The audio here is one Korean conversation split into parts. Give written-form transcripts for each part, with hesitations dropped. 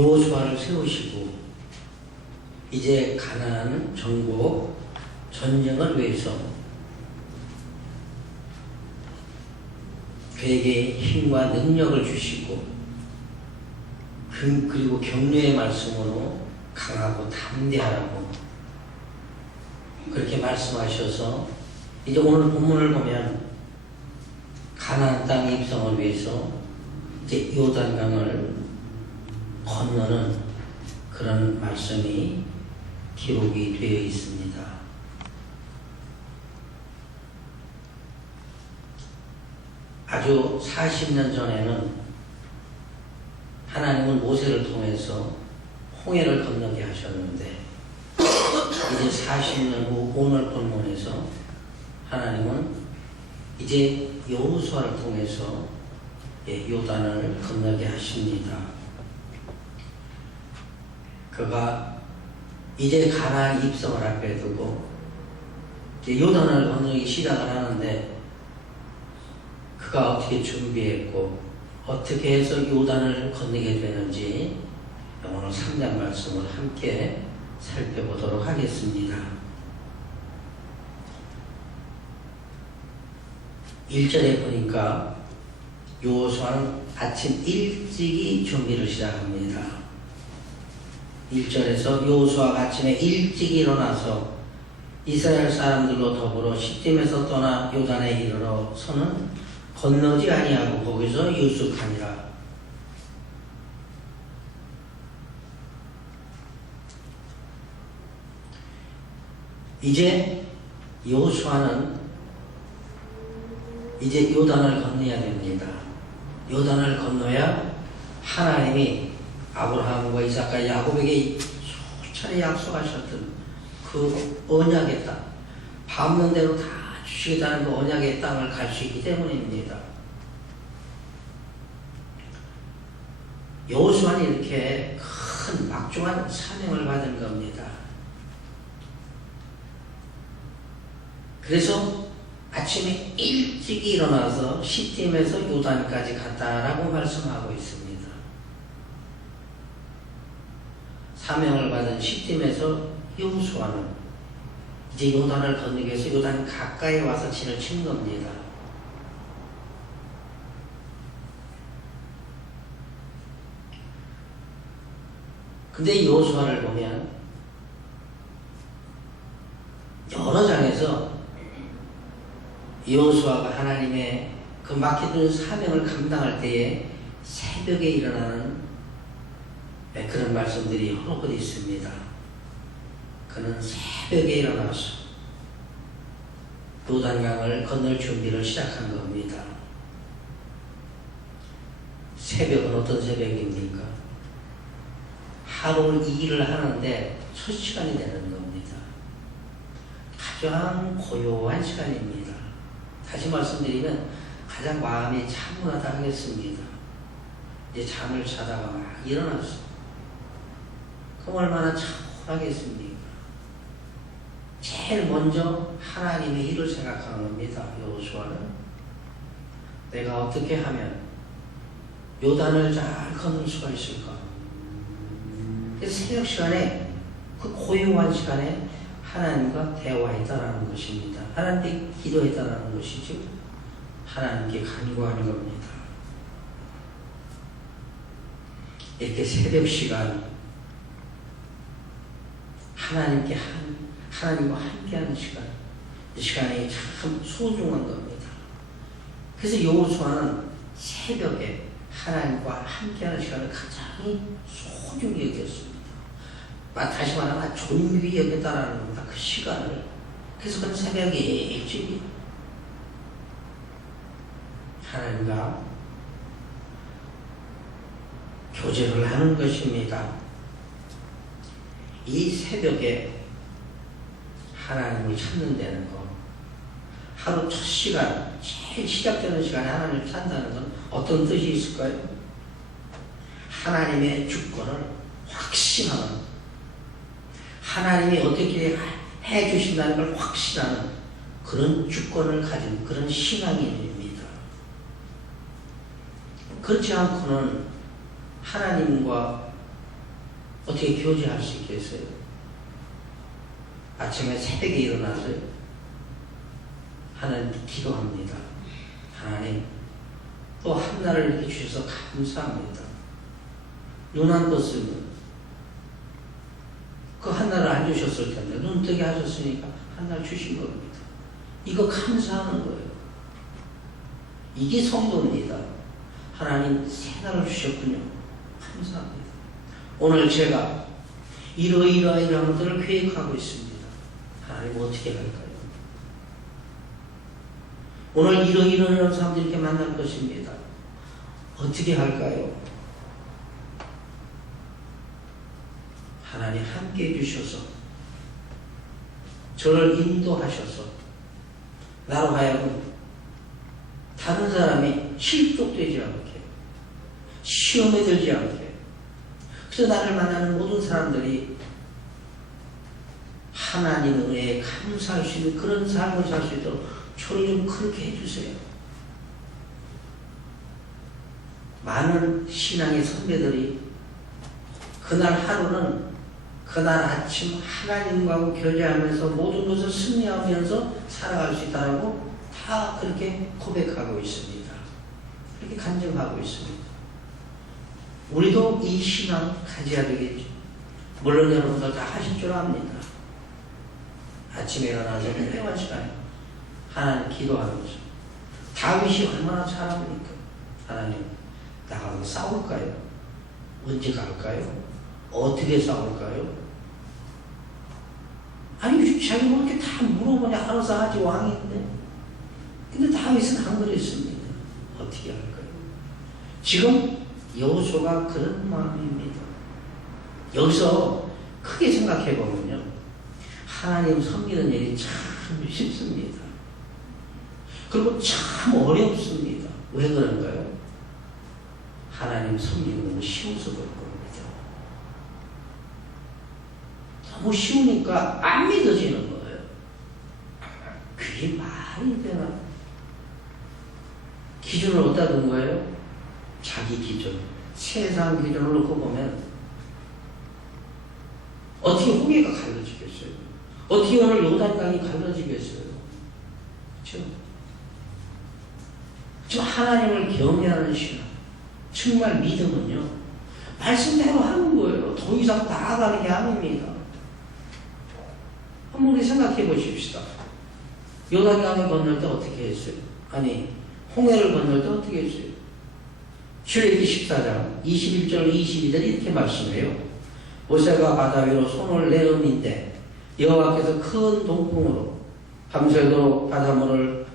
여호수아를 세우시고 이제 가나안 정복 전쟁을 위해서 그에게 힘과 능력을 주시고 그리고 격려의 말씀으로 강하고 담대하라고 그렇게 말씀하셔서 이제 오늘 본문을 보면 가나안 땅 입성을 위해서 이제 요단강을 건너는 그런 말씀이 기록이 되어 있습니다. 아주 40년 전에는 하나님은 모세를 통해서 홍해를 건너게 하셨는데 이제 40년 후 오늘 본문에서 하나님은 이제 여호수아를 통해서 요단을 건너게 하십니다. 그가 이제 가나안 입성을 앞에 두고 이제 요단을 건너기 시작을 하는데 그가 어떻게 준비했고 어떻게 해서 요단을 건너게 되는지 오늘 3장 말씀을 함께 살펴보도록 하겠습니다. 1절에 보니까 여호수아는 아침 일찍이 준비를 시작합니다. 1절에서 여호수아가 아침에 일찍 일어나서 이스라엘 사람들로 더불어 시딤에서 떠나 요단에 이르러서는 건너지 아니하고 거기서 유숙하니라. 이제 여호수아는 이제 요단을 건너야 됩니다. 요단을 건너야 하나님이 아브라함과 이삭과 야곱에게 수차례 약속하셨던 그 언약의 땅, 밟는 대로 다 주시겠다는 그 언약의 땅을 갈 수 있기 때문입니다. 여호수아는 이렇게 큰 막중한 사명을 받은 겁니다. 그래서 아침에 일찍 일어나서 시딤에서 요단까지 갔다라고 말씀하고 있습니다. 사명을 받은 시딤에서 여호수아는 이제 요단을 건너기 위해서 요단 가까이 와서 진을 친 겁니다. 근데 여호수아를 보면 여러 장에서 여호수아가 하나님의 그 맡겨둔 사명을 감당할 때에 새벽에 일어나는 그런 말씀들이 여러 곳 있습니다. 그는 새벽에 일어나서 요단강을 건널 준비를 시작한 겁니다. 새벽은 어떤 새벽입니까? 하루 일을 하는데 첫 시간이 되는 겁니다. 가장 고요한 시간입니다. 다시 말씀드리면 가장 마음이 차분하다 하겠습니다. 이제 잠을 자다가 막 일어났어. 그럼 얼마나 차분하겠습니까? 제일 먼저 하나님의 일을 생각하는 겁니다. 여호수아는 내가 어떻게 하면 요단을 잘 건널 수가 있을까? 새벽 시간에 그 고요한 시간에 하나님과 대화했다라는 것입니다. 하나님께 기도했다라는 것이죠. 하나님께 간구하는 겁니다. 이렇게 새벽 시간 하나님과 함께하는 시간, 이 시간이 참 소중한 겁니다. 그래서 여호수아는 새벽에 하나님과 함께하는 시간을 가장 소중히 여겼습니다. 다시 말하면 존귀히 여겼다라는 겁니다. 그 시간을. 그래서 그는 새벽에 일찍 하나님과 교제를 하는 것입니다. 이 새벽에 하나님을 찾는 데는 것, 하루 첫 시간, 제일 시작되는 시간에 하나님을 찾는다는 건 어떤 뜻이 있을까요? 하나님의 주권을 확신하는, 하나님이 어떻게 해주신다는 걸 확신하는 그런 주권을 가진 그런 신앙인입니다. 그렇지 않고는 하나님과 어떻게 교제할 수 있겠어요? 아침에 새벽에 일어나서요. 하나님 기도합니다. 하나님 또 한 날을 이렇게 주셔서 감사합니다. 눈 안 떴으면 그 한 날을 안 주셨을 텐데 눈 뜨게 하셨으니까 한 날 주신 겁니다. 이거 감사하는 거예요. 이게 성도입니다. 하나님 새 날을 주셨군요. 감사합니다. 오늘 제가 이러이러한 것들을 계획하고 있습니다. 하나님 어떻게 할까요? 오늘 이러이러한 사람들이 이렇게 만날 것입니다. 어떻게 할까요? 하나님 함께 해주셔서 저를 인도하셔서 나로 하여금 다른 사람이 실족되지 않게 시험에 들지 않게 그래서 나를 만나는 모든 사람들이 하나님 은혜에 감사할 수 있는 그런 삶을 살 수 있도록 저를 좀 그렇게 해주세요. 많은 신앙의 선배들이 그날 하루는 그날 아침 하나님과고 교제하면서 모든 것을 승리하면서 살아갈 수 있다고 다 그렇게 고백하고 있습니다. 그렇게 간증하고 있습니다. 우리도 이 신앙 가져야 되겠죠. 물론 여러분들 다 하실 줄 압니다. 아침에 일어나서 회화 시간에 하나님 기도하면서 다윗이 얼마나 잘합니까? 하나님 나가서 싸울까요? 언제 갈까요? 어떻게 싸울까요? 아니 자기 뭐 이렇게 다 물어보냐 알아서 하지 왕인데 근데 다윗은 안 그랬습니다. 어떻게 할까요? 지금 여호수아가 그런 마음입니다. 여기서 크게 생각해 보면요, 하나님 섬기는 일이 참 쉽습니다. 그리고 참 어렵습니다. 왜 그런가요? 하나님 섬기는 건 쉬워서 그런 겁니다. 너무 쉬우니까 안 믿어지는 거예요. 그게 말이 되나? 기준을 어디다 둔 거예요? 자기 기준, 세상 기준을 놓고 보면 어떻게 홍해가 갈라지겠어요? 어떻게 오늘 요단강이 갈라지겠어요? 그렇죠? 저 하나님을 경외하는 신앙, 정말 믿음은요, 말씀대로 하는 거예요. 더 이상 나아가는 게 아닙니다. 한번 우리 생각해 보십시다. 요단강을 건널 때 어떻게 했어요? 아니, 홍해를 건널 때 어떻게 했어요? 출애굽기 14장 21절 22절 이렇게 말씀해요. 모세가 바다 위로 손을 내어민데 여호와께서 큰 동풍으로 밤새도록 바닷물을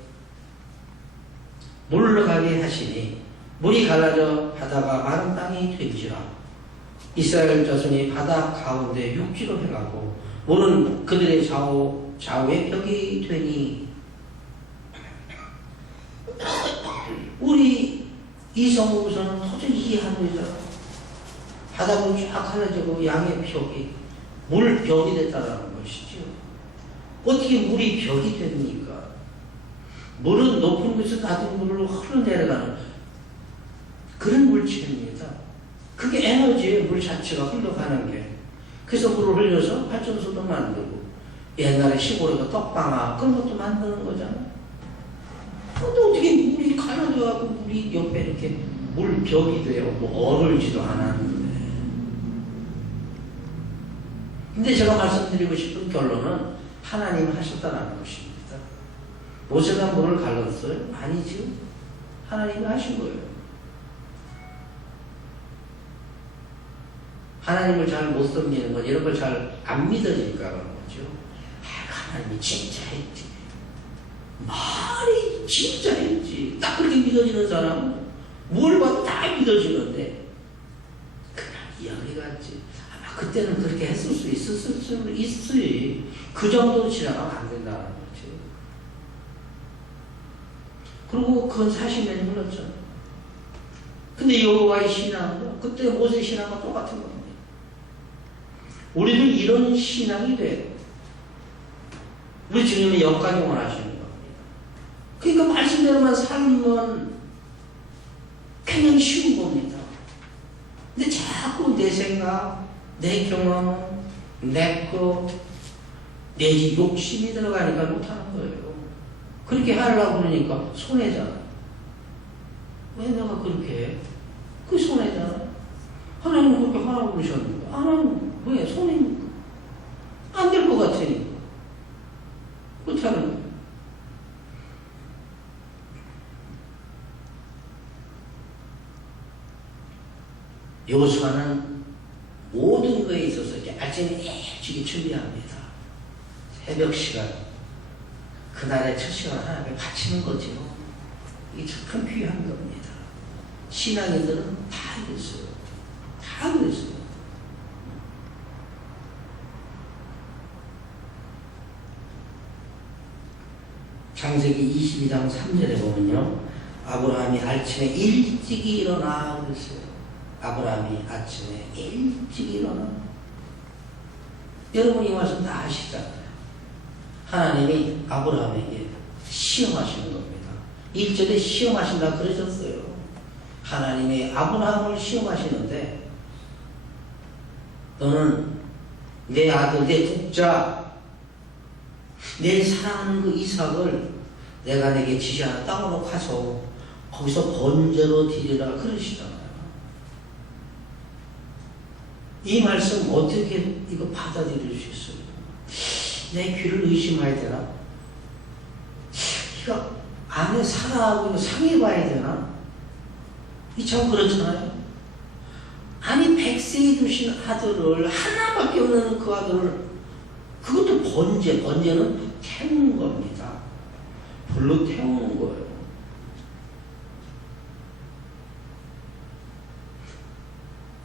물러가게 하시니 물이 갈라져 바다가 마른 땅이 된지라. 이스라엘 자손이 바다 가운데 육지로 해가고 물은 그들의 좌우에 벽이 되니. 우리 이성우서는 도저히 이해하는 거죠. 바다물이 쫙 갈라지고 양의 벽이 물벽이 됐다는 것이죠. 어떻게 물이 벽이 됩니까? 물은 높은 곳에서 낮은 물로 흘러내려가는 그런 물질입니다. 그게 에너지예요. 물 자체가 흘러가는 게. 그래서 물을 흘려서 발전소도 만들고 옛날에 시골에서 떡방아 그런 것도 만드는 거잖아요. 근데 어떻게 물이 갈라져가지고 물이 옆에 이렇게 물벽이 돼요. 뭐 얼을지도 않았는데. 근데 제가 말씀드리고 싶은 결론은 하나님 하셨다는 것입니다. 모세가 물을 갈랐어요? 아니죠. 하나님이 하신 거예요. 하나님을 잘 못 섬기는 건 이런 걸 잘 안 믿어질까 그런 거죠. 하나님이 진짜 했지. 말이 진짜 했지. 딱 그렇게 믿어지는 사람은 뭘 봐도 다 믿어지는데 그냥 이야기 같지. 아마 그때는 그렇게 했을 수 있었지. 그 정도로 지나가면 안 된다는 거죠. 그리고 그건 40년이 흘렀죠. 근데 여호와의 신앙은 그때 모세 신앙과 똑같은 겁니다. 우리는 이런 신앙이 돼요. 우리 주님이 역간이 원하시는 겁니다. 그러니까 말씀대로만 살면 그냥 쉬운 겁니다. 근데 자꾸 내 생각, 내 경험, 내 거, 내지 욕심이 들어가니까 못하는 거예요. 그렇게 하려고 그러니까 손해잖아. 왜 내가 그렇게 해? 그 손해잖아. 하나님은 그렇게 하라고 그러셨는데 하나님은 왜 손해입니까? 안 될 것 같으니까 못하는 거예요. 여호수아는 모든 거에 있어서 이제 아침에 일찍 준비합니다. 새벽 시간, 그날의 첫 시간 하나님께 바치는 거죠. 이게 참 귀한 겁니다. 신앙인들은 다 그랬어요. 다 그랬어요. 창세기 22장 3절에 보면요, 아브라함이 아침에 일찍 일어나 그랬어요. 아브라함이 아침에 일찍 일어나. 여러분 이 말씀 다 아시잖아요. 하나님이 아브라함에게 시험하시는 겁니다. 1절에 시험하신다 그러셨어요. 하나님이 아브라함을 시험하시는데 너는 내 아들, 내 독자, 내 사랑하는 그 이삭을 내가 내게 지시하는 땅으로 가서 거기서 번제로 드리라 그러시잖아요. 이 말씀 어떻게 이거 받아들일 수 있어요? 내 귀를 의심해야 되나? 이거 안에 사랑하고 상해봐야 되나? 이 참 그렇잖아요. 아니 100세에 두신 아들을 하나밖에 없는 그 아들을 그것도 번제는 태우는 겁니다. 불로 태우는 거예요.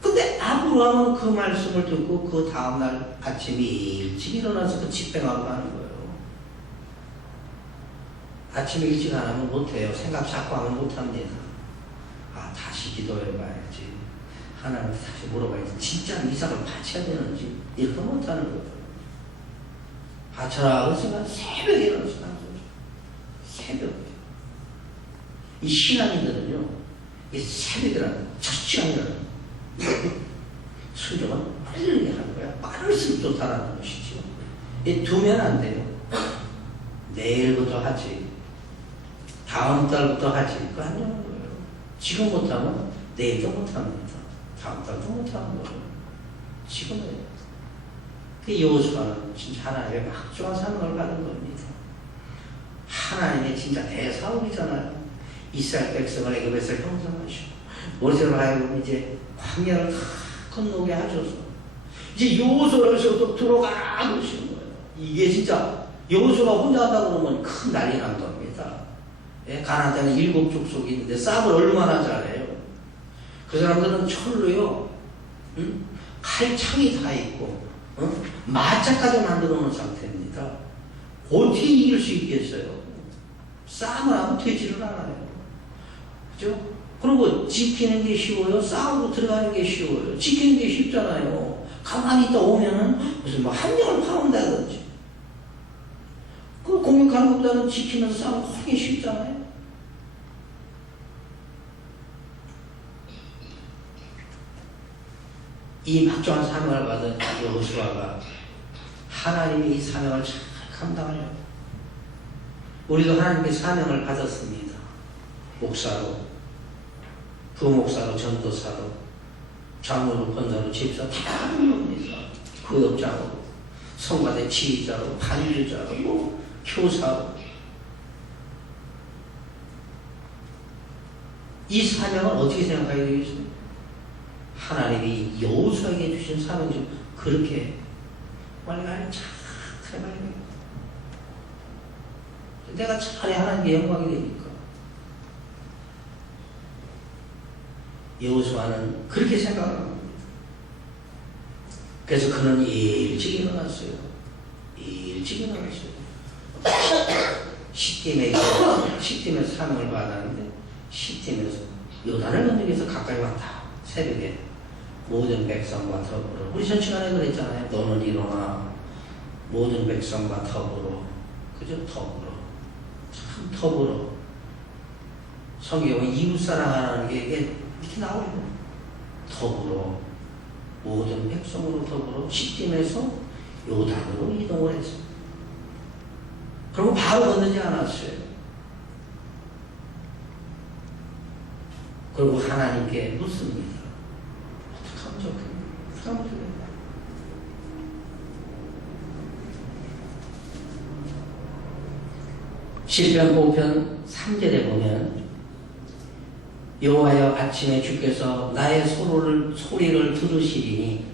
근데 아브라함은 그 말씀을 듣고 그 다음날 아침에 일찍 일어나서 그 집행하러 가는 거예요. 아침에 일찍 안 하면 못해요. 생각 자꾸 하면 못합니다. 아, 다시 기도해봐야지. 하나님한테 다시 물어봐야지. 진짜 이삭을 바쳐야 되는지. 이렇게 못하는 거예요. 바쳐라. 그래서 새벽에 일어나서 하는 거죠. 새벽에. 이 신앙인들은요, 이 새벽이라는 첫 시간이라는 순종은 빠르게 하는 거야. 빠를수록 좋다라는 것이죠. 이 두면 안 돼요. 내일부터 하지. 다음 달부터 하지. 그거 안 되는 거예요. 지금 못하면 내일도 못합니다. 다음 달도 못하는 거예요. 지금은. 그 여호수아는 진짜 하나님의 막중한 사명을 받은 겁니다. 하나님의 진짜 대사업이잖아요. 이스라엘 백성을 애굽에서 형성하시고 모세를 하여금 이제 광야를 다 건너게 하셔서 이제 여호수아로서도 들어가 그러시는 거예요. 이게 진짜 여호수아가 혼자 한다고 그러면 큰 난리 난 겁니다. 예? 가나안 땅에 7족속이 있는데 싸움을 얼마나 잘해요. 그 사람들은 철로요, 응? 칼창이 다 있고, 응? 마차까지 만들어 놓은 상태입니다. 어떻게 이길 수 있겠어요? 싸움을 하면 되지를 않아요. 그죠? 그리고 지키는 게 쉬워요? 싸움으로 들어가는 게 쉬워요? 지키는 게 쉽잖아요. 가만히 있다 오면은 무슨 뭐 한 명을 파온다든지. 그 공격하는 것보다는 지키면서 싸우면 훨씬 쉽잖아요. 이 막중한 사명을 받은 여호수아가 하나님이 이 사명을 잘 감당하려고. 우리도 하나님의 사명을 받았습니다. 목사로, 부목사로, 전도사로, 장로로, 권사로, 집사 다 합니다. 구역장으로, 성가대 지휘자로, 반주자로, 뭐 교사로. 이 사명을 어떻게 생각해야 되겠어요? 하나님이 여호수아에게 주신 사명이 좀 그렇게 빨리 잘 해봐야 돼요. 내가 차라리 하나님께 영광이 되니까. 여호수아는 그렇게 생각을 합니다. 그래서 그는 일찍 일어났어요. 일찍 일어났어요. 시팀에서 사명을 받았는데 시팀에서 요단을 건너기에서 가까이 왔다. 새벽에 모든 백성과 더불어. 우리 전 시간에 그랬잖아요. 너는 일어나 모든 백성과 더불어. 그죠? 더불어. 참 더불어. 성경은 이웃사랑하는 게 이렇게 나오고 더불어. 모든 백성으로 더불어 시딤에서 요단으로 이동을 했습니다. 그리고 바로 건너지 않았어요. 그리고 하나님께 묻습니다. 어떻게 하면 좋겠냐? 어떻게 하면 좋겠냐? 시편 5편 3절에 보면 여호와여 아침에 주께서 나의 소리를 들으시리니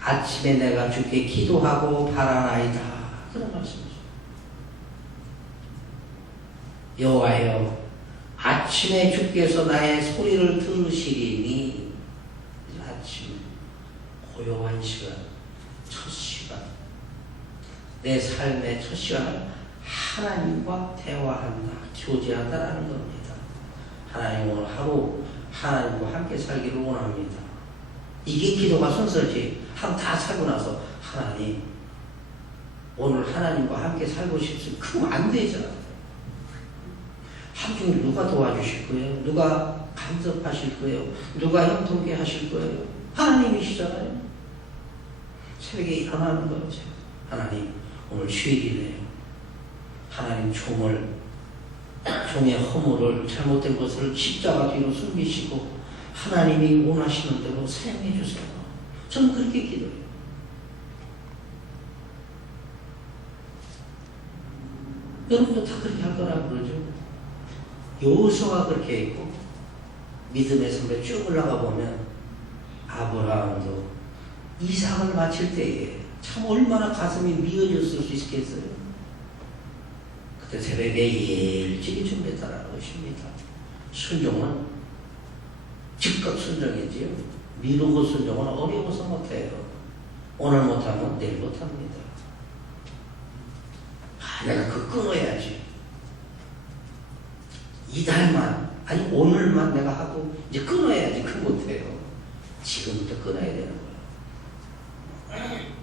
아침에 내가 주께 기도하고 바라나이다. 그런 말씀이죠. 여호와여 아침에 주께서 나의 소리를 들으시리니 아침 고요한 시간, 첫 시간, 내 삶의 첫 시간을 하나님과 대화한다, 교제한다라는 겁니다. 하나님 오늘 하루 하나님과 함께 살기를 원합니다. 이게 기도가 순서지. 하루 다 살고 나서 하나님 오늘 하나님과 함께 살고 싶습니다. 그럼 안 되잖아. 하루 종일 누가 도와주실 거예요? 누가 간섭하실 거예요? 누가 형통케 하실 거예요? 하나님이시잖아요. 새벽에 일어나는 거예요. 하나님 오늘 휴일이네요. 하나님 종의 허물을 잘못된 것을 십자가 뒤로 숨기시고 하나님이 원하시는 대로 사용해 주세요. 저는 그렇게 기도해요. 여러분도 다 그렇게 할 거라고 그러죠. 여호수아가 그렇게 했고 믿음의 선배 쭉 올라가 보면 아브라함도 이삭을 바칠 때에 참 얼마나 가슴이 미어졌을 수 있겠어요. 그때 새벽에 일찍이 준비했다라는 것입니다. 순종은 즉각 순종이지요. 미루고 순종은 어려워서 못해요. 오늘 못하면 내일 못합니다. 내가 그거 끊어야지. 이달만 아니 오늘만 내가 하고 이제 끊어야지. 그거 못해요. 지금부터 끊어야 되는 거예요.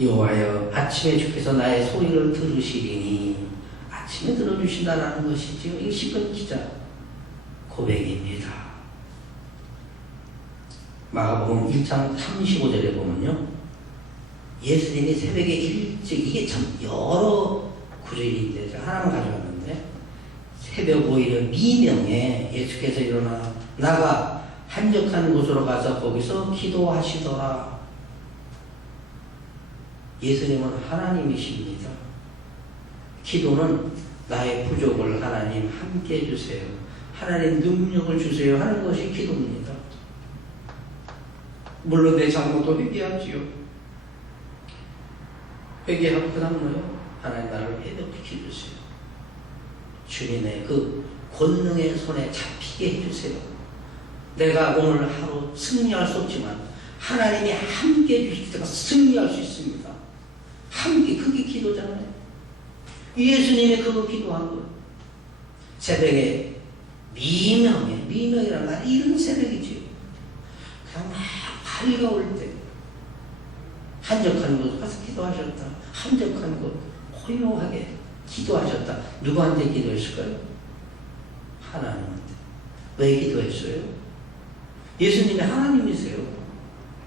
여호와여 아침에 주께서 나의 소리를 들으시리니 아침에 들어주신다는 것이지요. 이 시편 기자 고백입니다. 마가복음 1장 35절에 보면요, 예수님이 새벽에 일찍, 이게 참 여러 구절인데 제가 하나만 가져왔는데, 새벽 오히려 미명에 예수께서 일어나 나가 한적한 곳으로 가서 거기서 기도하시더라. 예수님은 하나님이십니다. 기도는 나의 부족을 하나님 함께 해주세요, 하나님 능력을 주세요 하는 것이 기도입니다. 물론 내 잘못도 회개하지요. 회개하고 그 다음 뭐요? 하나님 나를 회복시켜 주세요. 주님의 그 권능의 손에 잡히게 해주세요. 내가 오늘 하루 승리할 수 없지만 하나님이 함께 해주실 때가 승리할 수 있습니다. 함께, 그게 기도잖아요. 예수님이 그거 기도한 거예요. 새벽에 미명이란 말, 이런 새벽이지요. 그냥 막 밝아올 때 한적한 곳 가서 기도하셨다. 한적한 곳 고요하게 기도하셨다. 누구한테 기도했을까요? 하나님한테. 왜 기도했어요? 예수님이 하나님이세요.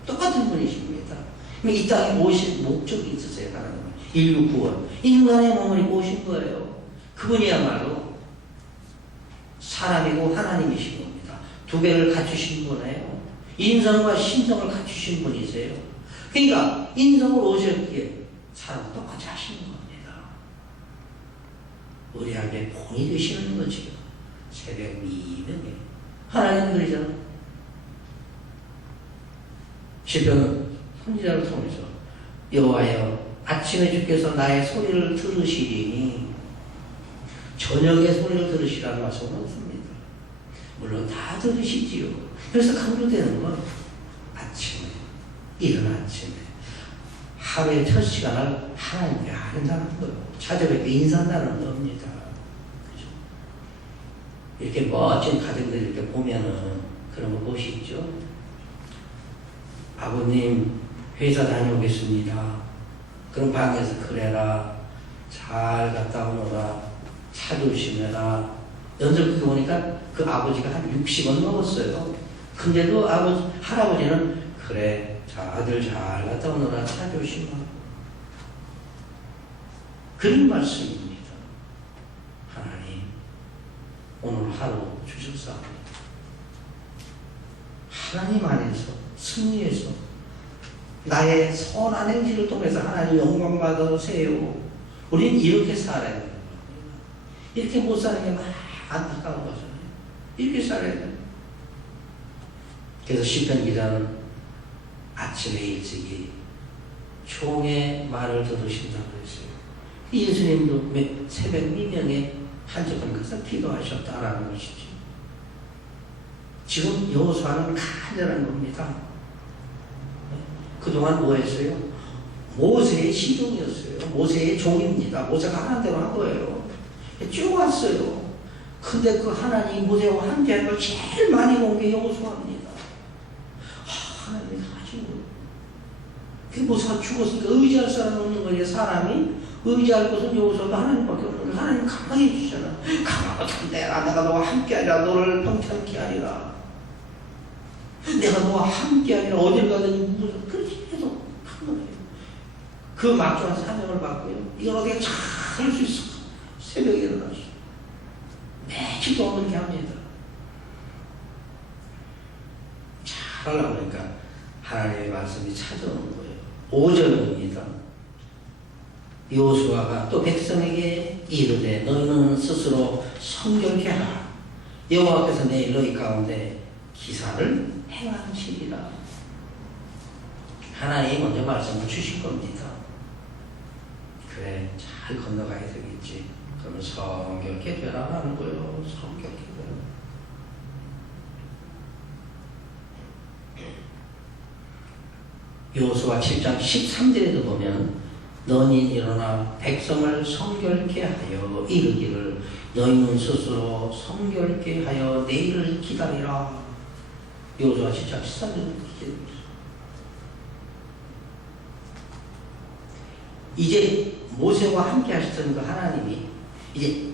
똑같은 분이십니다. 이 땅에 오신 목적이 있으세요. 하나님은 인류 구원, 인간의 몸을 입고 오신 거예요. 그분이야말로 사람이고 하나님이신 겁니다. 두 개를 갖추신 분이에요. 인성과 신성을 갖추신 분이세요. 그러니까 인성으로 오셨기에 사람 똑같이 하시는 겁니다. 우리에게 본이 되시는 거지요. 새벽 미명에 하나님 그러잖아. 시편 선지자를 통해서 여호와여 아침에 주께서 나의 소리를 들으시리니, 저녁에 소리를 들으시라는 말씀은 없습니다. 물론 다 들으시지요. 그래서 강조되는 건 아침에, 이른 아침에 하루의 첫 시간을 하나님께 한다는 거예요. 찾아뵙고 인사한다는 겁니다. 그죠? 이렇게 멋진 가정들 이렇게 보면은 그런 거 보시죠. 아버님 회사 다녀오겠습니다. 그럼 방에서 그래라, 잘 갔다 오너라, 차 조심해라, 연설국에 보니까 그 아버지가 한 60은 넘었어요. 근데도 할아버지는 그래, 자, 아들 잘 갔다 오너라, 차 조심하. 그런 말씀입니다. 하나님, 오늘 하루 주셨사옵니다. 하나님 안에서, 승리해서, 나의 선한 행실을 통해서 하나님 영광 받으세요. 우리는 이렇게 살아야 돼요. 이렇게 못 사는 게 막 안타까운 거잖아요. 이렇게 살아야 돼요. 그래서 시편 기자는 아침에 일찍이 총의 말을 들으신다고 했어요. 예수님도 새벽 미명에 한적한 것을 기도하셨다라는 것이죠. 지금 여호수아는 간절한 겁니다. 그동안 뭐 했어요? 모세의 시종이었어요. 모세의 종입니다. 모세가 하는 대로 한 거예요. 쭉 왔어요. 근데 그 하나님이 모세와 함께한 걸 제일 많이 본 게 여호수아입니다. 하나님이 다 하신 거예요. 그 모세가 죽었으니까 의지할 사람 없는 거예요. 사람이 의지할 것은 여호수아도 하나님밖에 없는 거예요. 하나님 강하게 해주잖아. 강하고 담대하라. 내가 너와 함께하리라. 너를 평탄케 하리라. 내가 너와 함께하리라. 어딜 가든 그렇게 계속 한 거예요. 그 막중한 사명을 받고요. 이걸 어떻게 잘 할 수 있을까? 새벽에 일어나서 매일 또 그렇게 합니다. 잘하려고 하니까 하나님의 말씀이 찾아오는 거예요. 5절입니다. 여호수아가 또 백성에게 이르되 너희는 스스로 성결케 하라. 여호와께서 내일 너희 가운데 기사를 행하시리라. 하나님이 먼저 말씀을 주실 겁니다. 그래, 잘 건너가야 되겠지. 그러면 성결케 되라는 거예요. 성결케 되라. 여호수아 7장 13절에도 보면 너희 일어나 백성을 성결케 하여 이르기를 너희는 스스로 성결케 하여 내일을 기다리라. 여호수아 7장 13절. 이제 모세와 함께 하셨던 그 하나님이 이제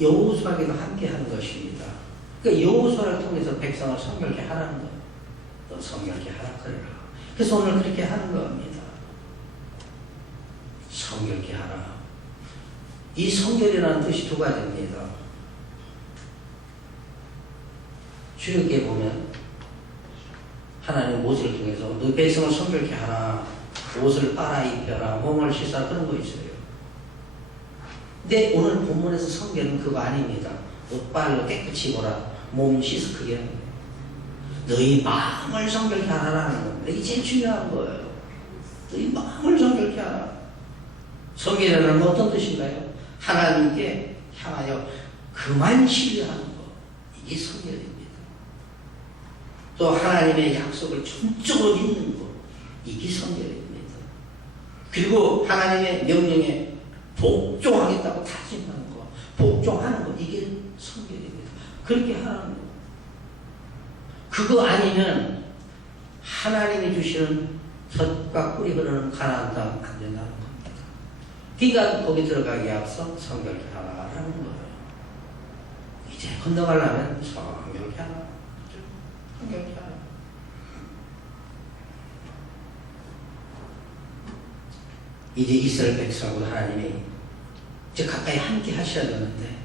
여호수아에게도 함께 하는 것입니다. 그러니까 여호수아를 통해서 백성을 성결케 하라는 거예요. 너 성결케 하라 그래라. 그래서 오늘 그렇게 하는 겁니다. 성결케 하라. 이 성결이라는 뜻이 두 가지입니다. 출애굽기에 보면 하나님 모세를 통해서 너 백성을 성결케 하라. 옷을 빨아 입혀라. 몸을 씻어라. 그런 거 있어요. 근데 오늘 본문에서 성결은 그거 아닙니다. 옷 빨로 깨끗이 입어라. 몸 씻어. 그게 아니에요. 너희 마음을 성결케 하라는 겁니다. 이게 제일 중요한 거예요. 너희 마음을 성결케 하라. 성결이라는 건 어떤 뜻인가요? 하나님께 향하여 그만 신뢰하는 것. 이게 성결입니다. 또 하나님의 약속을 전적으로 믿는 것. 이게 성결입니다. 그리고 하나님의 명령에 복종하겠다고 다짐하는 것. 복종하는 것. 이게 성결입니다. 그렇게 하라는 것. 그거 아니면 하나님이 주시는 젖과 꿀이 흐르는 가나안 땅 안 된다는 겁니다. 그러니까 거기 들어가기 앞서 성결케 하라는 거예요. 이제 건너가려면 성결케 하라. 성결케 하라. 이제 이스라엘 백성하고 하나님이 이제 가까이 함께 하셔야 되는데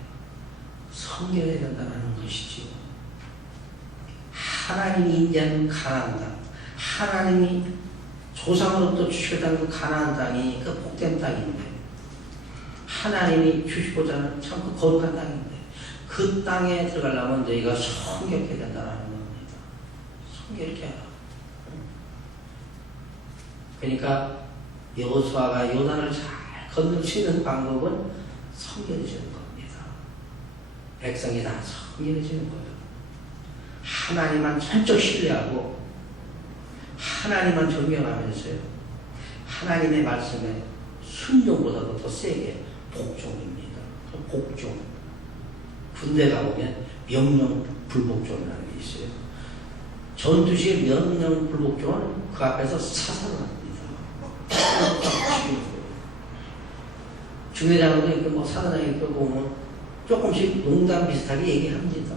성결해야 된다는 것이지요. 하나님이 인자는 가나안 땅, 하나님이 조상으로부터 주시겠다는 그 가나안 땅이 그 복된 땅인데 하나님이 주시고자 하는 참 그 거룩한 땅인데 그 땅에 들어가려면 너희가 성결해야 된다는 겁니다. 성결케 하라. 그러니까 여호수아가 요단을 잘 건널 수 있는 방법은 성결해지는 겁니다. 백성이 다 성결해지는 거예요. 하나님만 전적 신뢰하고 하나님만 존경하면서요. 하나님의 말씀에 순종보다도 더 세게 복종입니다. 복종. 군대 가보면 명령 불복종이라는 게 있어요. 전투시에 명령 불복종은 그 앞에서 사살을 합니다. 중대장도 있고 뭐 사단장이 있고 보면 조금씩 농담 비슷하게 얘기합니다.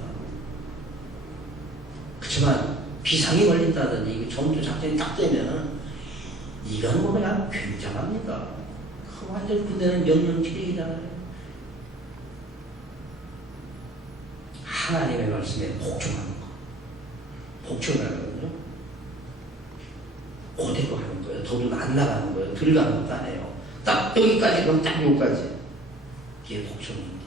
그렇지만 비상이 걸린다든지 전투 작전이 딱 되면 이건 뭐 그냥 굉장합니다. 그 완전 부대는 명령지대이잖아요. 하나님의 말씀에 복종하는 거. 복종하거든요. 그대로 하는 거예요. 더도 안 나가는 거예요. 들어가는 것도 아니에요. 딱 여기까지 그럼 딱 여기까지. 이게 복종입니다.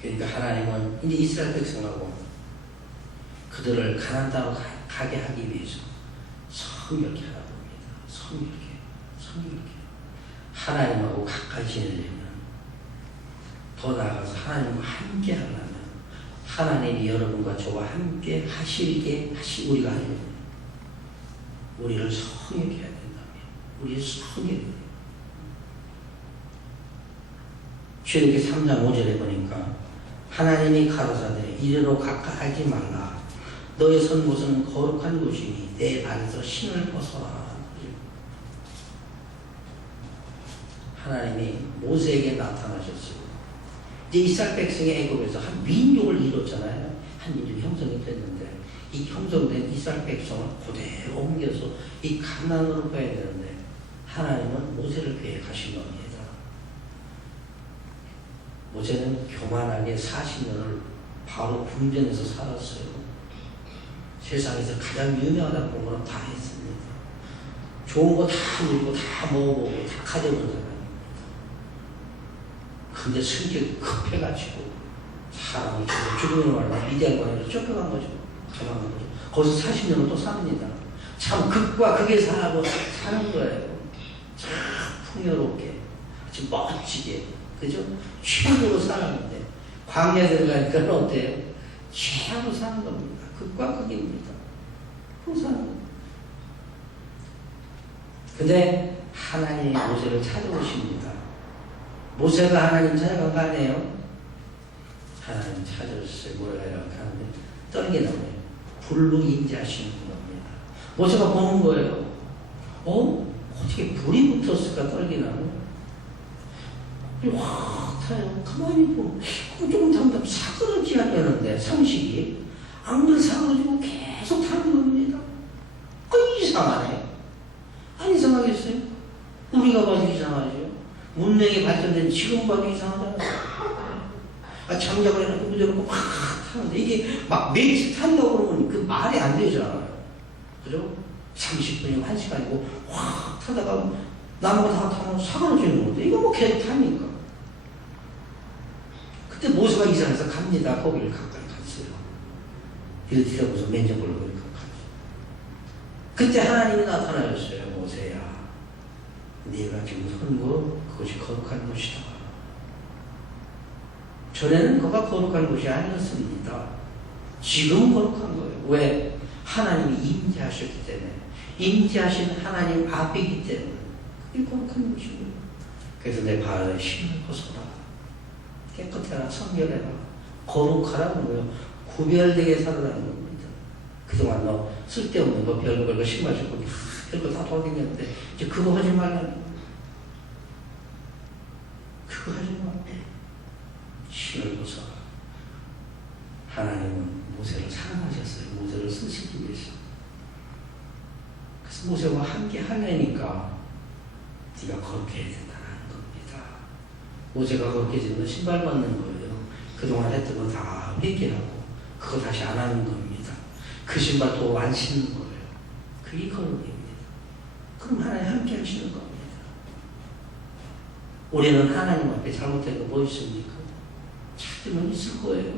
그러니까 하나님은 이제 이스라엘 백성하고 그들을 가나안 땅으로 가게 하기 위해서 성결케 하라고 합니다. 성결케. 하나님하고 가까이 지내려면, 더 나아가서 하나님과 함께 하려면, 하나님이 여러분과 저와 함께 하시게 우리가 하려면 우리를 성결케 해야 된다면, 우리를 성결케. 출애굽기 3장 5절에 보니까 하나님이 가로사대 이리로 가까이하지 말라. 너의 선 곳은 거룩한 곳이니 내 발에서 신을 벗어라. 하나님이 모세에게 나타나셨어요. 이제 이스라엘 백성이 애굽에서 한 민족을 이뤘잖아요. 한 민족이 형성이 됐는데 이 형성된 이스라엘 백성을 그대로 옮겨서 이 가나안으로 가야 되는데 하나님은 모세를 계획하신 겁니다. 모세는 교만하게 40년을 바로 궁전에서 살았어요. 세상에서 가장 유명하다는 공부는 다 했습니다. 좋은 거 다 누리고 다 먹어보고 다 가져본 사람입니다. 근데 성격이 급해가지고 사람을 죽음을 말로 미디안관에서 쫓겨간 거죠. 도망간 거죠. 거기서 40년을 또 삽니다. 참 극과 극에 사는 거예요. 참 풍요롭게, 아주 멋지게, 그죠? 최고로 살았는데 광야에 들어가니까 어때요? 최고로 사는 겁니다. 극과 극입니다. 또 사는 겁니다. 근데 하나님이 모세를 찾아오십니다. 모세가 하나님 찾아간 거 아니에요? 하나님 찾아오셨어요. 뭐라 하는데 떨게 나와요. 불로 임재하시는 겁니다. 모세가 보는 거예요. 어떻게 불이 붙었을까? 떨게 나와요. 확 타요. 가만히 보고 조금 타면 사그러지 하려는데 상식이 안 그래 사그러지고 계속 타는 겁니다. 이상하네. 안 이상하겠어요? 우리가 봐도 이상하죠. 문명이 발전된 지금 봐도 이상하잖아요. 장작을 해놓고 그대로 막 타는데 이게 막 매일 탄다고 그러면 그 말이 안 되잖아요. 그죠? 30분이고 1시간이고 확 타다가 나무가 다 타면 사그러지는 건데 이거 뭐 계속 타니까. 그때 모세가 이상해서 갑니다. 거기를 가까이 갔어요. 이를 뒤져보서 맨정걸로 거기 가까이. 그때 하나님이 나타나셨어요. 모세야, 네가 지금 선 곳 그것이 거룩한 곳이다. 전에는 그가 거룩한 곳이 아니었습니다. 지금 거룩한 거예요. 왜? 하나님이 임재하셨기 때문에. 임재하신 하나님 앞이기 때문에 그게 거룩한 곳이고요. 그래서 내 발에 신을 벗어라. 깨끗해라. 성결해라. 거룩하라는 거예요. 구별되게 살아라는 겁니다. 그동안 너 쓸데없는 거 별거 거 신발 신고 별거 다 돌아다녔는데 이제 그거 하지 말라는 거예요. 그거 하지 마. 신을 벗어라. 하나님은 모세를 사랑하셨어요. 모세를 쓰시기 위해서. 그래서 모세와 함께 하려니까 네가 거룩해야 된다는 겁니다. 모세가 거룩해지는 건 신발 벗는 거예요. 그동안 했던 거 다 회개하고 그거 다시 안 하는 겁니다. 그 신발 또 안 신는 거예요. 그게 거룩입니다. 그럼 하나님 함께 하시는 겁니다. 우리는 하나님 앞에 잘못된 거 뭐 있습니까? 찾으면 있을 거예요.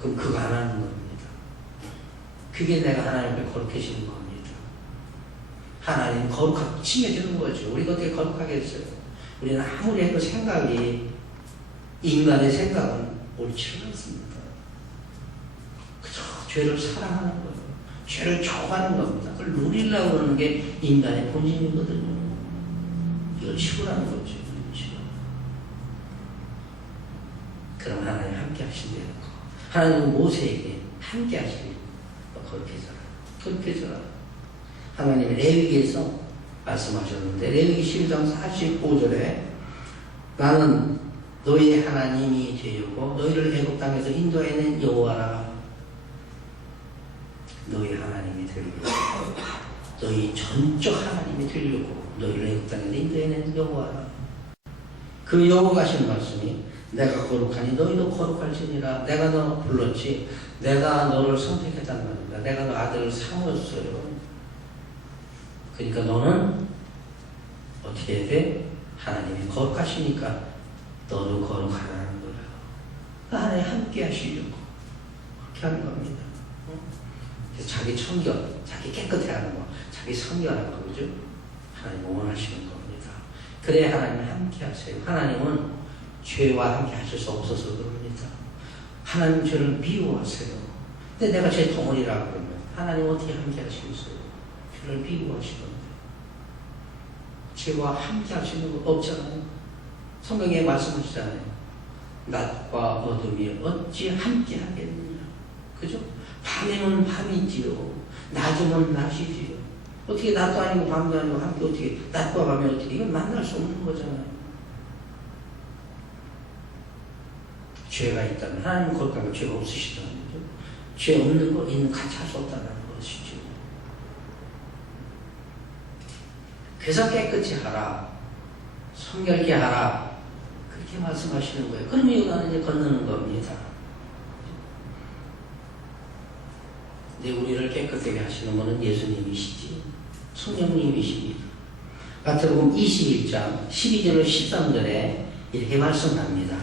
그럼 그거 안 하는 겁니다. 그게 내가 하나님 앞에 거룩해지는 겁니다. 하나님 거룩하게 칭해주는 거죠. 우리가 어떻게 거룩하겠어요? 우리는 아무리 해도 생각이, 인간의 생각은 옳지가 않습니다. 그저 죄를 사랑하는 거예요. 죄를 좋아하는 겁니다. 그걸 누리려고 하는 게 인간의 본심이거든요. 이걸 치고라는 거죠. 그럼 하나님 함께 하신다는 거. 하나님은 모세에게 함께 하시길 거룩해져라. 거룩해져라. 하나님이 레위기에서 말씀하셨는데 레위기 12장 45절에 나는 너희의 하나님이 되었고 너희를 애굽 땅에서 인도해낸 여호와라. 너희 하나님이 되려고 너희 전적 하나님이 되려고 너희를 애굽 땅에서 인도해낸 여호와라. 그 여호와가 하신 말씀이 내가 거룩하니 너희도 거룩할지니라. 내가 너 불렀지 내가 너를 선택했단 말입니다. 내가 너 아들을 삼았어요. 그러니까 너는 어떻게 해야 돼? 하나님이 거룩하시니까 너도 거룩하라는 거예요. 하나님 함께 하시려고 그렇게 하는 겁니다. 자기 청결, 자기 깨끗해 하는 거, 자기 성결하는 거죠. 하나님 원하시는 겁니다. 그래야 하나님 함께 하세요. 하나님은 죄와 함께 하실 수 없어서 그럽니다. 하나님 죄를 미워하세요. 근데 내가 죄 덩어리라고 그러면 하나님 어떻게 함께 하시겠어요? 죄를 미워하시던데. 죄와 함께 하시는 거 없잖아요. 성경에 말씀하시잖아요. 낮과 어둠이 어찌 함께 하겠느냐. 그죠? 밤에는 밤이지요. 낮이면 낮이지요. 어떻게 낮도 아니고 밤도 아니고 함께 어떻게 낮과 밤이 어떻게 이건 만날 수 없는 거잖아요. 죄가 있다면 하나님 거룩하고 죄가 없으시다는 거죠. 죄 없는 거 있는 같이 할 수 없다는 것이죠. 그래서 깨끗이 하라, 성결케 하라 그렇게 말씀하시는 거예요. 그러면 요단은 이제 건너는 겁니다. 근데 우리를 깨끗하게 하시는 분은 예수님이시지 성령님이십니다. 마태복음 21장 12절로 13절에 이렇게 말씀합니다.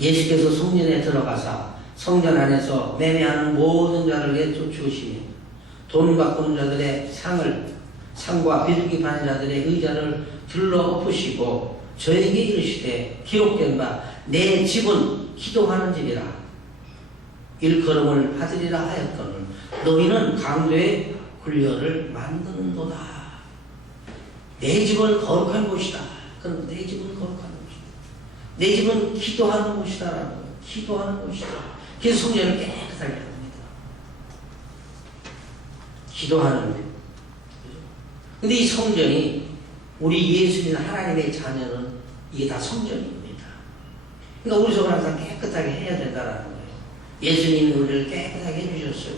예수께서 성전에 들어가사 성전 안에서 매매하는 모든 자를 내쫓으시며 돈 바꾸는 자들의 상과 비둘기 파는 자들의 의자를 들러 엎으시고 저에게 이르시되 기록된 바 내 집은 기도하는 집이라 일컬음을 받으리라 하였거늘 너희는 강도의 굴려를 만드는도다. 내 집은 거룩한 곳이다. 그럼 내 집은 거룩한 곳이다. 내 집은 기도하는 곳이다라는 거예요. 기도하는 곳이다. 그래서 성전을 깨끗하게 합니다. 기도하는 곳. 근데 이 성전이 우리 예수님 하나님의 자녀는 이게 다 성전입니다. 그러니까 우리 속을 항상 깨끗하게 해야 된다는 거예요. 예수님이 우리를 깨끗하게 해주셨어요.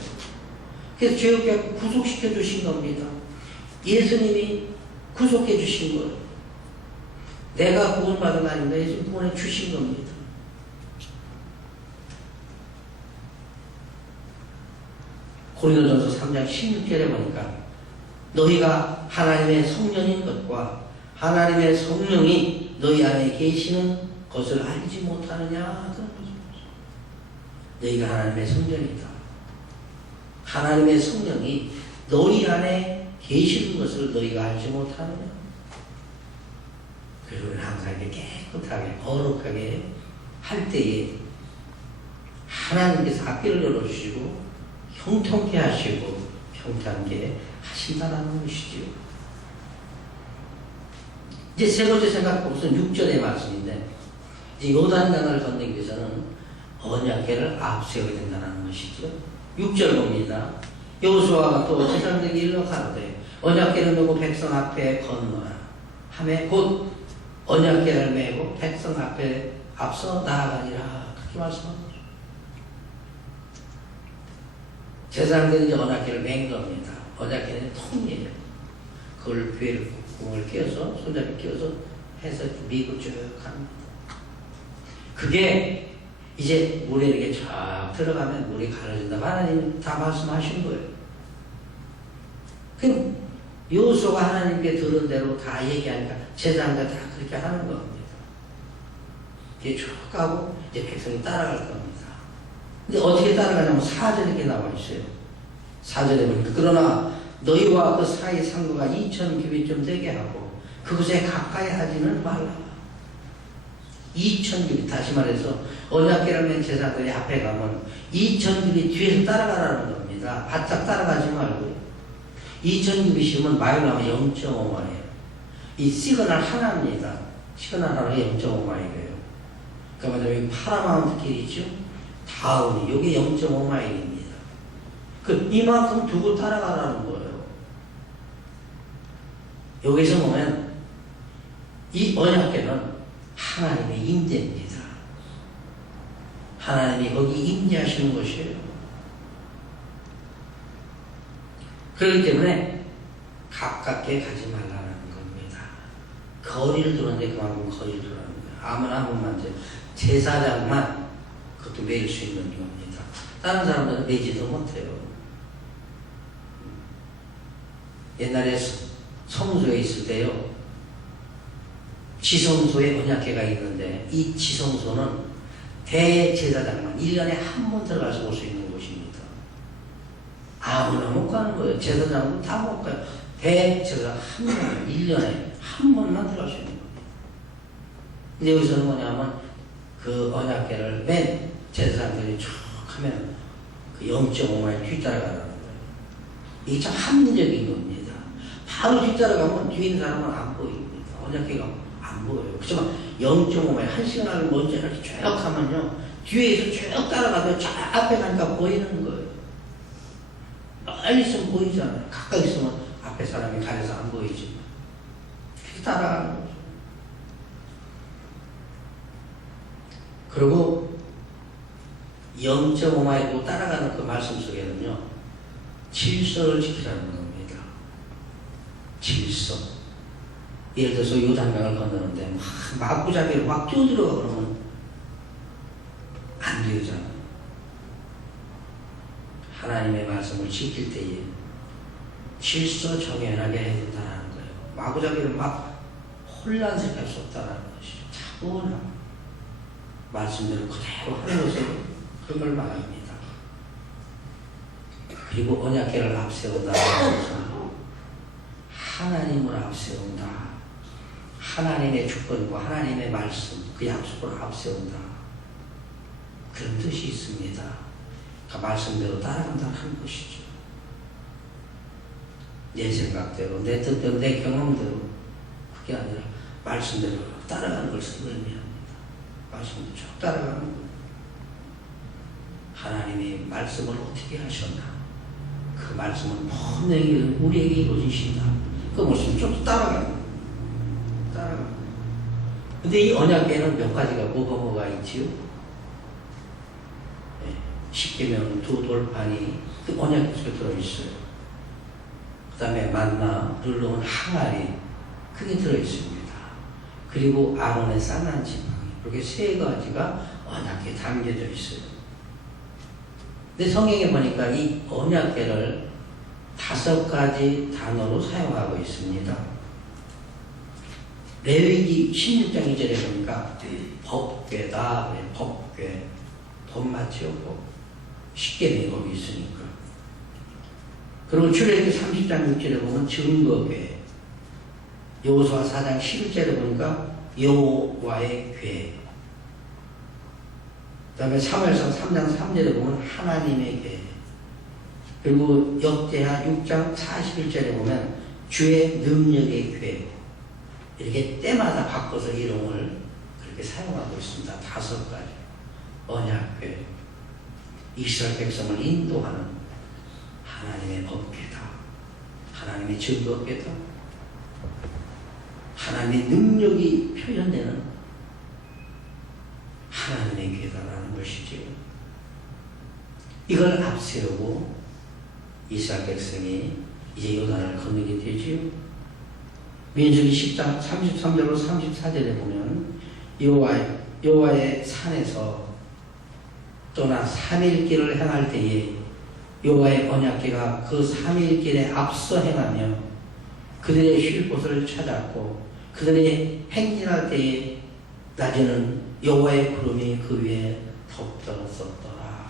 그래서 죄업게 구속시켜 주신 겁니다. 예수님이 구속해 주신 거예요. 내가 구원받은 거 아닙니다. 예수님 구원해 주신 겁니다. 고린도전서 3장 16절에 보니까 너희가 하나님의 성령인 것과 하나님의 성령이 너희 안에 계시는 것을 알지 못하느냐 그런 거죠. 너희가 하나님의 성전이다. 하나님의 성령이 너희 안에 계시는 것을 너희가 알지 못하느냐. 그래서 우리는 항상 이렇게 깨끗하게 거룩하게 할 때에 하나님께서 앞길을 열어주시고 형통케 하시고 평탄하게 하신다는 것이지요. 이제 세 번째 생각법은 6절의 말씀인데 이제 요단강을 건너기 위해서는 언약궤를 앞세워야 된다는 것이죠. 6절 봅니다. 여호수아가 또 제사장들에게 일러 가로되 언약궤를 메고 백성 앞에 건너라 하매 곧 언약궤를 메고 백성 앞에 앞서 나아가니라 그렇게 말씀합니다. 제사장들은 이제 언약궤를 맨 겁니다. 언약궤는 통이에요. 그걸 귀를 구멍을 끼워서 손잡이 끼워서 해서 밀고 쭉 합니다. 그게 이제 물에 이렇게 쫙 들어가면 물이 가려진다. 하나님 다 말씀하신 거예요. 그럼 여호수아가 하나님께 들은 대로 다 얘기하니까 제사장들 다 그렇게 하는 겁니다. 이제 쭉 가고 이제 백성이 따라갈 겁니다. 근데 어떻게 따라가냐면 4절에 이렇게 나와 있어요. 4절에 보니까 그러나 너희와 그 사이 상거가 2000규빗쯤 되게 하고 그곳에 가까이 하지는 말라. 2000규빗 다시 말해서 언약궤를 맨 제사장들이 앞에 가면 2000규빗 뒤에서 따라가라는 겁니다. 바짝 따라가지 말고 2000규빗이면 마일로 하면 0.5마일. 이 시그널 하나입니다. 시그널 하나가 0.5마일이에요. 그러니까 여기 파라마운트 길이죠. 다운이 이게 0.5마일입니다. 그 이만큼 두고 따라가라는 거예요. 여기서 보면 이 언약궤는 하나님의 임재입니다. 하나님이 거기 임재하시는 것이에요. 그렇기 때문에 가깝게 가지 말라는 겁니다. 거리를 두는데 그만큼 거리를 두라는 거예요. 아무나 한 번만 제사장만 그것도 매일 수 있는 겁니다. 다른 사람들은 매지도 못해요. 옛날에 성소에 있을 때요, 지성소에 언약궤가 있는데 이 지성소는 대제사장만 1년에 한 번 들어가서 올 수 있는 곳입니다. 아무나 못 가는 거예요. 제사장은 다 못 가요. 대제사장 한 번, 1년에 한 번만 들어갈 수 있는 겁니다. 근데 여기서는 뭐냐면 그 언약궤를 맨 제사장들이 쭉 하면 그 0.5마일 뒤따라가는 거예요. 이게 참 합리적인 겁니다. 바로 뒤따라가면 뒤에 있는 사람은 안 보입니다. 언약궤가 안 보여요. 그렇지만 0.5마일, 1시간을 먼저 이렇게 쭉 하면요, 뒤에서 쭉 따라가도 저 앞에 가니까 보이는 거예요. 멀리 있으면 보이잖아요. 가까이 있으면 앞에 사람이 가려서 안 보이지. 그렇게 따라가는 거죠. 그리고 0.5마일도 따라가는 그 말씀 속에는요, 질서를 지키라는 겁니다. 질서. 예를 들어서 요단강을 건너는데 마구잡이로 막 뛰어들어가 그러면 안 되잖아요. 하나님의 말씀을 지킬 때에 질서 정연하게 해야 된다는 거예요. 마구잡이로 막 혼란스럽게 할 수 없다는 것이죠. 차분하게 말씀대로 그대로 하는 것을 그걸 말합니다. 그리고 언약궤를 앞세운다는 것은 하나님을 앞세운다. 하나님의 주권과 하나님의 말씀, 그 약속을 앞세운다. 그런 뜻이 있습니다. 그 말씀대로 따라간다는 것이죠. 내 생각대로, 내 뜻대로, 내 경험대로, 그게 아니라 말씀대로 따라가는 것을 의미합니다. 말씀대로 쭉 따라가는 것. 하나님이 말씀을 어떻게 하셨나? 그 말씀은 분명히 우리에게 이루어지신다. 그 말씀 쭉 따라가는 거예요. 근데 이 언약궤는 몇 가지가 뭐가 있지요? 십계명 두 돌판이 그 언약궤 속에 들어있어요. 그 다음에 만나, 룰러온 항아리, 그게 들어있습니다. 그리고 아론의 쌍난 지팡이, 이렇게 세 가지가 언약궤에 담겨져 있어요. 근데 성경에 보니까 이 언약궤를 5가지 단어로 사용하고 있습니다. 레위기 16장 2절에 보니까 법궤다, 법궤, 법 맞죠? 십계명이 거기 있으니까. 그리고 출애굽기 30장 6절에 보면 증거궤, 여호수아 4장 11절에 보니까 여호와의 궤, 그 다음에 사무엘상 3장 3절에 보면 하나님의 궤, 그리고 역대하 6장 41절에 보면 주의 능력의 궤, 이렇게 때마다 바꿔서 이름을 그렇게 사용하고 있습니다. 5가지. 언약궤, 이스라엘 백성을 인도하는 하나님의 법궤다, 하나님의 증거궤다, 하나님의 능력이 표현되는 하나님의 궤다라는 것이지요. 이걸 앞세우고 이스라엘 백성이 이제 요단을 건너게 되지요. 민수기 10장 33절로 34절에 보면 여호와의 산에서 또나 3일길을 행할 때에 여호와의 언약궤가 그 3일길에 앞서 행하며 그들의 쉴 곳을 찾았고 그들의 행진할 때에 낮에는 여호와의 구름이 그 위에 덮들었었더라.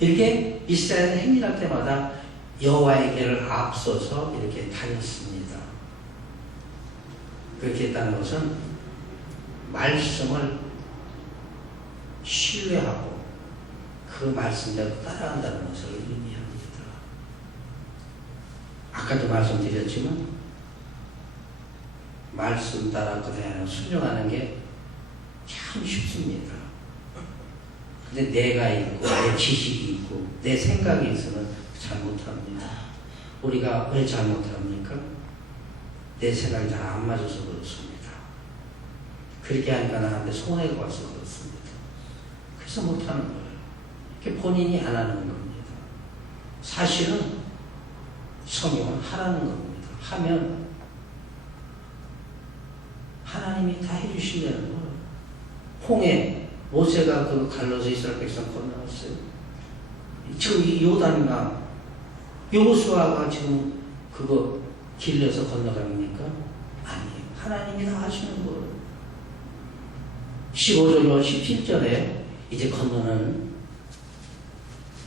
이렇게 이스라엘은 행진할 때마다 여호와의 궤를 앞서서 이렇게 다녔습니다. 그렇게 했다는 것은 말씀을 신뢰하고 그 말씀대로 따라간다는 것을 의미합니다. 아까도 말씀드렸지만 말씀 따라 그대로 순종하는 게 참 쉽습니다. 근데 내가 있고 내 지식이 있고 내 생각이 있으면 잘못합니다. 우리가 왜 잘못합니까? 내 생각이 잘 안 맞아서 그렇습니다. 그렇게 하니까 나한테 손해가 와서 그렇습니다. 그래서 못하는 거예요. 그게 본인이 안 하는 겁니다. 사실은 성경은 하라는 겁니다. 하면 하나님이 다 해주신다는 거예요. 홍해 모세가 그 갈라서 이스라엘 백성 건너갔어요. 지금 이 요단이나 여호수아가 지금 그거 길려서 건너갑니까? 아니에요. 하나님이 다 하시는 거예요. 15절과 17절에 이제 건너는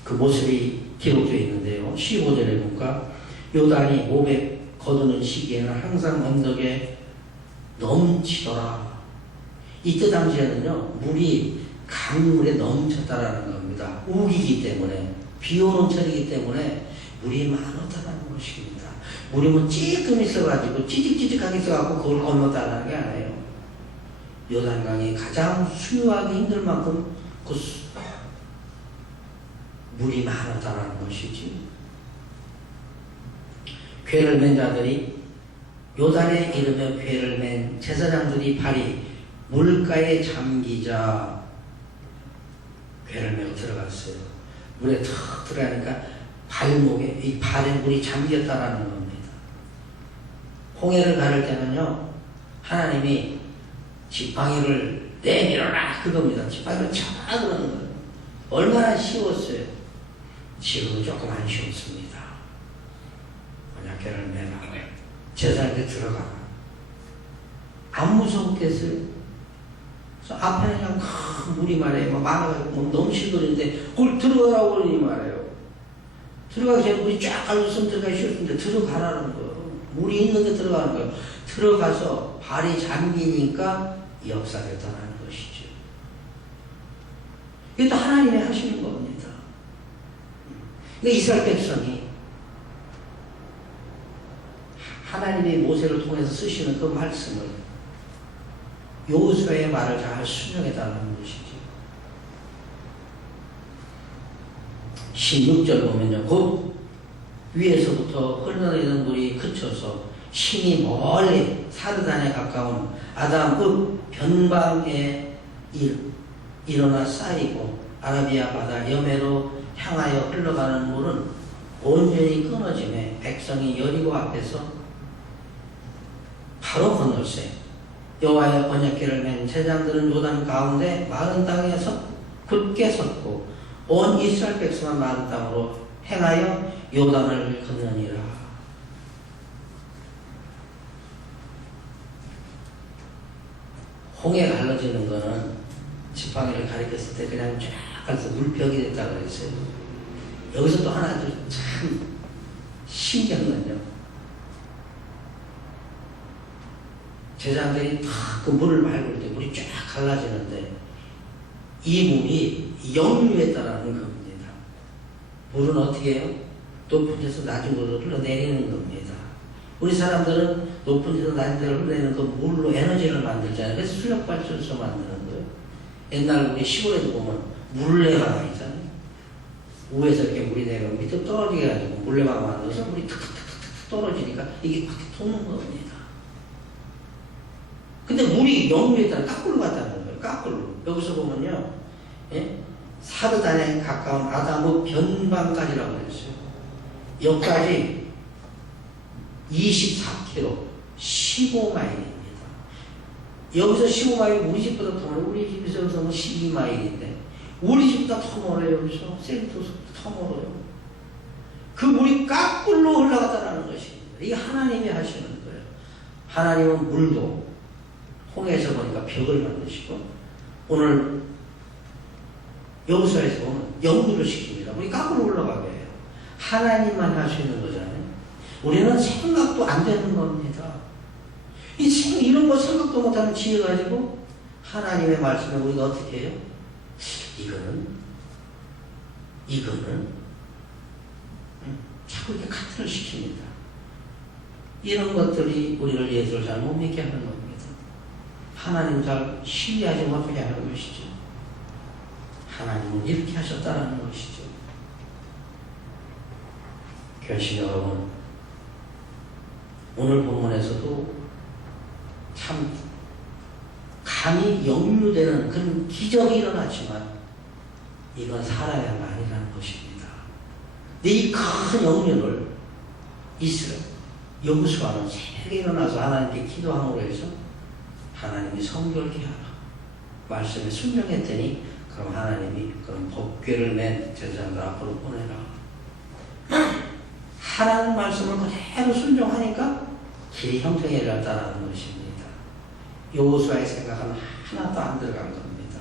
그 모습이 기록되어 있는데요. 15절에 보니까 요단이 몸에 거두는 시기에는 항상 언덕에 넘치더라. 이때 당시에는요, 물이 강물에 넘쳤다라는 겁니다. 우기기 때문에, 비 오는 철이기 때문에 물이 많았다는 것입니다. 물이 뭐 찔끔 있어가지고, 찌직찌직하게 있어가지고 그걸 건넜다는 게 아니에요. 요단강이 가장 수유하기 힘들 만큼 그 물이 많았다는 것이지. 궤를 맨 자들이 요단에 이르며 궤를 맨 제사장들이 발이 물가에 잠기자 궤를 메고 들어갔어요. 물에 탁 들어가니까 발목에, 이 발에 물이 잠겼다라는 겁니다. 홍해를 가를 때는요, 하나님이 지팡이를 내밀어라 그겁니다. 지팡이를 쳐라 그러는 거예요. 얼마나 쉬웠어요. 지금은 조금 안 쉬웠습니다. 만약 궤를 메라 제사장들 들어가 안 무섭겠어요? 그래서 앞에는 그냥 큰 물이 말이에요. 많아가지고 넘실거리는데 그걸 들어가라고 그러니 말이에요. 들어가기 전에 물이 쫙 갈렸으면 들어가기 쉬웠는데 들어가라는 거예요. 물이 있는데 들어가는 거예요. 들어가서 발이 잠기니까 역사됐다는 것이죠. 이것도 하나님이 하시는 겁니다. 그러니까 이스라엘 백성이 하나님이 모세를 통해서 쓰시는 그 말씀을 여호수아의 말을 잘 순종해달라는 것이죠. 16절 보면요, 곧 위에서부터 흘러내리는 물이 그쳐서 심히 멀리 사르단에 가까운 아담읍 변방에 일어나 쌓이고 아라비아 바다 여매로 향하여 흘러가는 물은 온전히 끊어지매 백성이 여리고 앞에서 바로 건널세. 여호와의 언약궤를 맨 제사장들은 요단 가운데 마른 땅에 굳게 섰고 온 이스라엘 백성은 마른 땅으로 행하여 요단을 건너니라. 홍해 갈라지는 거는 지팡이를 가리켰을 때 그냥 쫙 가서 물벽이 됐다 그랬어요. 여기서 또 하나 참 신기한 건요, 제사장들이 다 그 물을 맑을 때 물이 쫙 갈라지는데 이 물이 역류했다라는 겁니다. 물은 어떻게 해요? 높은 데서 낮은 곳으로 흘러내리는 겁니다. 우리 사람들은 높은 데서 낮은 데로 흘러내리는 그 물로 에너지를 만들잖아요. 그래서 수력발전소 만드는 거예요. 옛날 우리 시골에도 보면 물레가 있잖아요. 위에서 이렇게 물이 내려오면 밑으로 떨어지게 해가지고 물레가 만들어서 물이 탁탁탁탁 떨어지니까 이게 밖에 도는 겁니다. 근데 물이 역류했다는 거꾸로 갔다는 거예요. 거꾸로. 여기서 보면요, 예? 사르단에 가까운 아담읍 변방까지라고 그랬어요. 여기까지 24km, 15마일입니다. 여기서 15마일 우리 집보다 더 멀어요. 우리 집에서 여기서 12마일인데 우리 집보다 더 멀어요. 여기서 세리도서보다 더 멀어요. 그 물이 거꾸로 흘러갔다는 것입니다. 이게 하나님이 하시는 거예요. 하나님은 물도 홍해에서 보니까 벽을 만드시고 오늘 여호수아에서 보면 역류를 시킵니다. 우리 거꾸로 올라가게 해요. 하나님만 할 수 있는 거잖아요. 우리는 생각도 안 되는 겁니다. 이런 거 생각도 못하는 지혜 가지고 하나님의 말씀에 우리가 어떻게 해요? 이거는 자꾸 이렇게 카트를 시킵니다. 이런 것들이 우리를 예수를 잘 못 믿게 하는 겁니다. 하나님 잘 신뢰하지 못하게 하는 것이죠. 하나님은 이렇게 하셨다는 것이죠. 교신 여러분, 오늘 본문에서도 참 감히 역류되는 그런 기적이 일어났지만 이건 살아야만이라는 것입니다. 근데 이 큰 역류를 이스라엘 여호수아는 새벽에 일어나서 하나님께 기도함으로 해서 하나님이 성결케 하라 말씀에 순종했더니 그럼 하나님이 그런 법궤를 맨 제사장들 앞으로 보내라. 하나님 말씀을 그대로 순종하니까 길이 형통해졌다는 것입니다. 여호수아의 생각은 하나도 안 들어간 겁니다.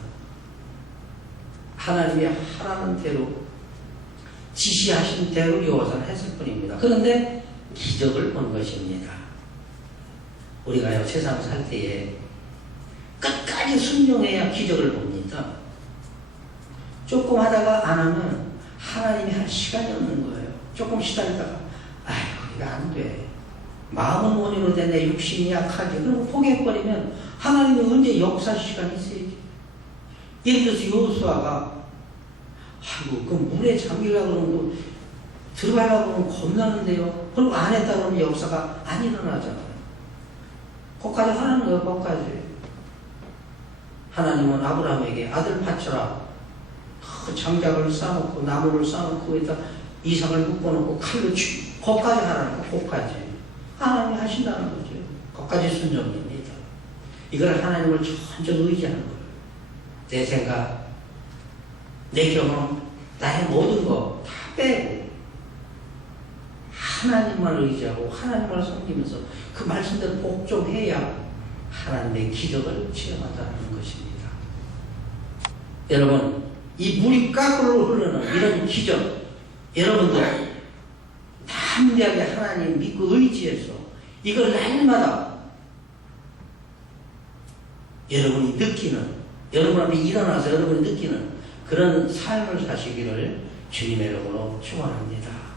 하나님이 하라는 대로 지시하신 대로 여호수아는 했을 뿐입니다. 그런데 기적을 본 것입니다. 우리가요 세상 살 때에 끝까지 순종해야 기적을 봅니다. 조금 하다가 안 하면 하나님이 할 시간이 없는 거예요. 조금 시달리다가 아이고 이거 안 돼. 마음은 원인으로 되네. 육신이 약하지. 그럼 포기해버리면 하나님이 언제 역사 시간이 있어야지. 예를 들어서 여호수아가 아이고 그 물에 잠기려고 그러면 들어가려고 그러면 겁나는데요. 그리고 안 했다 그러면 역사가 안 일어나잖아요. 거기까지 하는 거예요. 거기까지. 하나님은 아브라함에게 아들 바쳐라. 그 장작을 쌓아놓고 나무를 쌓아놓고 거기다 이삭을 묶어놓고 칼로 치고 거기까지 하라는 거. 거기까지. 하나님이 하신다는 거죠. 거기까지 순종입니다. 이걸 하나님을 전적 의지하는 거예요. 내 생각, 내 경험, 나의 모든 거 다 빼고 하나님만 의지하고 하나님을 섬기면서 그 말씀대로 복종해야 하나님의 기적을 체험한다는 것입니다. 여러분, 이 물이 깎으로 흐르는 이런 기적, 여러분들 담대하게 하나님 믿고 의지해서 이걸 날마다 여러분이 느끼는, 여러분 앞에 일어나서 여러분이 느끼는 그런 삶을 사시기를 주님의 이름으로 축원합니다.